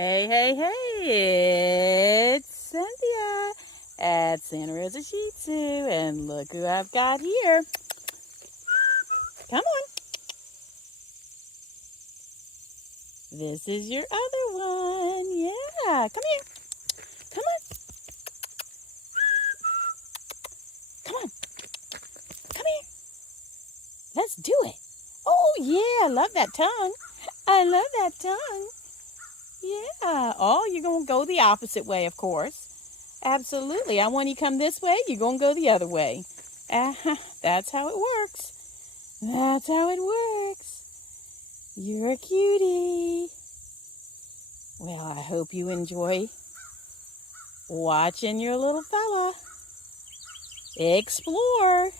Hey, hey, it's Cynthia at Santa Rosa Shih Tzu, and look who I've got here. Come on. This is your other one. Yeah, come here. Come on. Come on. Come here. Let's do it. Oh, yeah, I love that tongue. I love that tongue. Yeah. Oh, you're going to go the opposite way, of course. Absolutely. I want you to come this way. You're going to go the other way. That's how it works. That's how it works. You're a cutie. Well, I hope you enjoy watching your little fella explore.